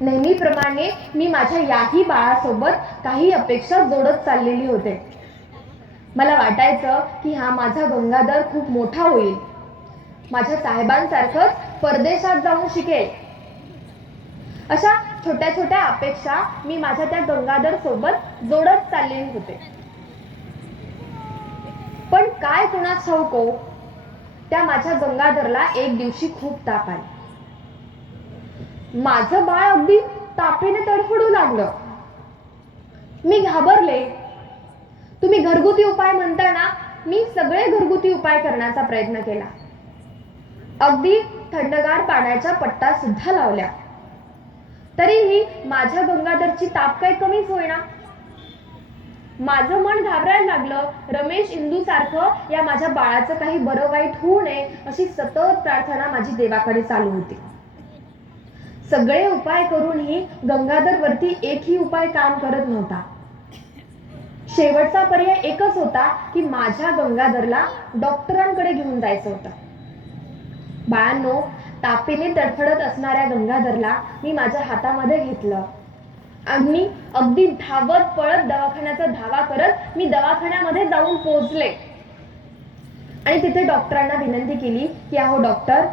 नेहमीप्रमाणे मी माझ्या याही बाळासोबत काही अपेक्षा जोडत चाललेली होते. मला वाटायचं की हा माझा गंगाधर खूप मोठा होईल. माझ्या साहेबांसारखंच परदेशात जाऊन शिकेल. अशा छोट्या छोट्या अपेक्षा मी माझ्या त्या गंगाधर सोबत जोडत चाललेली होते. पण काय कुणा ठाऊको हो? त्या माझ्या गंगाधरला एक दिवशी खूप ताप आला. माझं बाळ अगदी तापेने तडफडू लागलं. मी घाबरले. तुम्ही घरगुती उपाय म्हणताना मी सगळे घरगुती उपाय करण्याचा प्रयत्न केला. अगदी थंडगार पाण्याच्या पट्टा सुद्धा लावल्या. तरीही माझ्या गंगाधरची ताप काही कमीच होईना. माझं मन घाबरायला लागलं. रमेश इंदू सारखं या माझ्या बाळाचं काही बरं वाईट होऊ नये अशी सतत प्रार्थना माझी देवाकडे चालू होती. सगळे उपाय करूनही गंगाधर वरती एकही उपाय काम करत नव्हता. शेवटचा पर्याय एकच होता की माझ्या गंगाधरला डॉक्टरांकडे घेऊन जायचं होतं. बाळांनो तापेने तडफडत असणाऱ्या गंगाधरला मी माझ्या हातामध्ये घेतलं. आणि अगदी धावत पळत दवाखान्याचा धावा करत मी दवाखान्यामध्ये जाऊन पोहोचले. आणि तिथे डॉक्टरांना विनंती केली की अहो डॉक्टर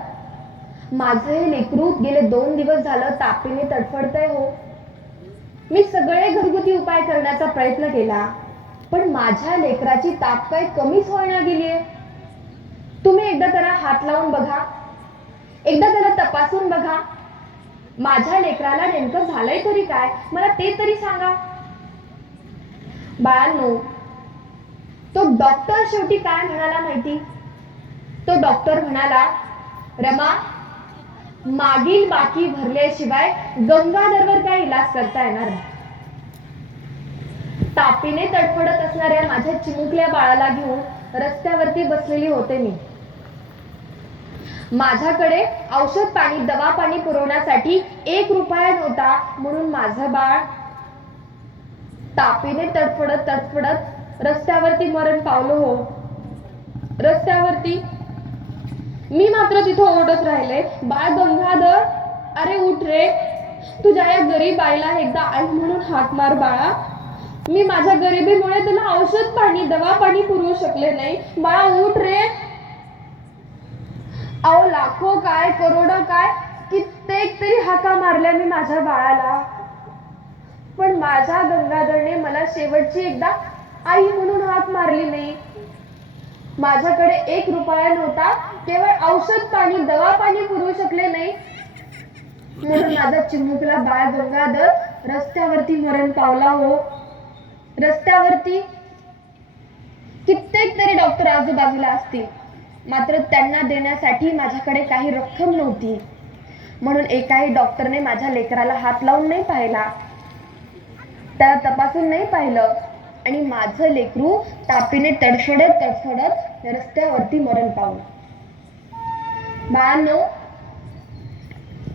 माझं हे लेकरू गेले दोन दिवस झालं तापीने तडफडतंय हो. मी सगळे घरगुती उपाय करण्याचा प्रयत्न केला पण माझ्या लेकराची ताप काय कमीच होईना गेलीये. तुम्ही एकदा त्याला हात लावून बघा. एकदा त्याला तपासून बघा. माझ्या लेकराला नेमकं झालंय तरी काय? मला ते तरी सांगा. बाळांनो तो डॉक्टर शेवटी काय म्हणाला माहिती? तो डॉक्टर म्हणाला रमा मागील बाकी भरल्याशिवाय गंगाधरवर काय इलाज करता येणार नाही. तापीने तडफडत असणाऱ्या माझ्या चिमुकल्या बाळाला घेऊन रस्त्यावरती बसलेली होते मी. माझ्याकडे औषध पाणी दवा पाणी पुरवण्यासाठी एक रुपया नव्हता म्हणून माझं बाळ तापीने तडफडत तडफडत रस्त्यावरती मरण पावलो हो. रस्त्यावरती मी मात्र तिथं ओरडत राहिले बाळ गंगाधर अरे उठ रे. तुझ्या या गरीब आईला एकदा आई म्हणून हाक मार बाळा. मी माझ्या गरिबीमुळे तुला औषध पाणी दवा पाणी पुरवू शकले नाही. बाळा उठ रे. अहो लाखो काय करोडो काय? कित्येक तरी हाका मारल्या मी माझ्या बाळाला. पण माझ्या गंगाधरने मला शेवटची एकदा आई म्हणून हात मार माझ्याकडे एक रुपया नव्हता. केवळ औषध पाणी दवा पाणी पुरवू शकले नाही. म्हणून माझा चिमुकला बाळ गंगाधर रस्त्यावरती मरण पावला हो. रस्त्यावरती कित्येक तरी डॉक्टर आजूबाजूला असतील. मात्र त्यांना देण्यासाठी माझ्याकडे काही रक्कम नव्हती. म्हणून एकाही डॉक्टरने माझ्या लेकराला हात लावून नाही पाहिला. त्याला तपासून नाही पाहिलं. आणि माझं लेकरू तापीने तडफडत तडफडत रस्त्यावरती मरण पावलं. बाळांनो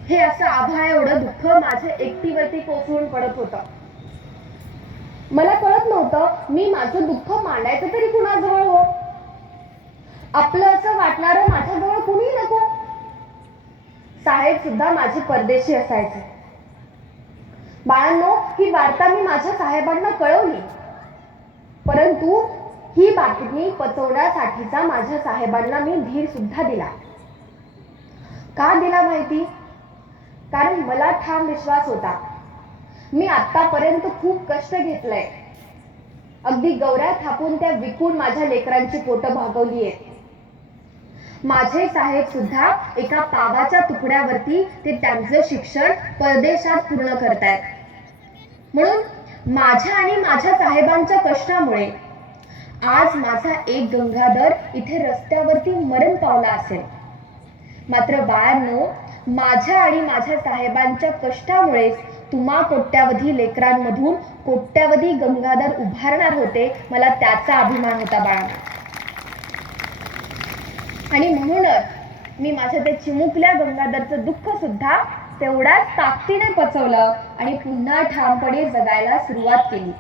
हे असं आभा एवढं दुःख माझ्या एकटीवरती कोसळून पडत होतं. मला कळत नव्हतं मी माझं दुःख मांडायचं तरी कुणाजवळ हो? आपलं असं वाटणार माझ्याजवळ कुणी नको. साहेब सुद्धा माझे परदेशी असायचे. बाळांनो ही वार्ता मी माझ्या साहेबांना कळवली. परंतु ही बातमी पचवण्यासाठीचा माझ्या साहेबांना मी धीर सुद्धा दिला. का दिला माहिती? कारण मला ठाम विश्वास होता. मी आतापर्यंत खूप कष्ट घेतलंय. अगदी गौऱ्या थापून त्या विकून माझ्या लेकरांची पोट भागवली आहेत माझे साहेब सुद्धा एका पावाच्या तुकड्यावरती ते त्यांचं शिक्षण परदेशात पूर्ण करतायत. म्हणून माझ्या आणि माझ्या साहेबांच्या कष्टामुळे आज माझा एक गंगाधर इथे रस्त्यावरती मरण पावला असेल. मात्र बाळांनो माझ्या आणि माझ्या साहेबांच्या कष्टामुळेच तुम्हा कोट्यावधी लेकरांमधून कोट्यावधी गंगाधर उभारणार होते मला त्याचा अभिमान होता बाळांनो. आणि म्हणूनच मी माझ्या त्या चिमुकल्या गंगाधरचं दुःख सुद्धा तेवढ्याच ताकदीने पचवलं आणि पुन्हा ठामपणे जगायला सुरुवात केली.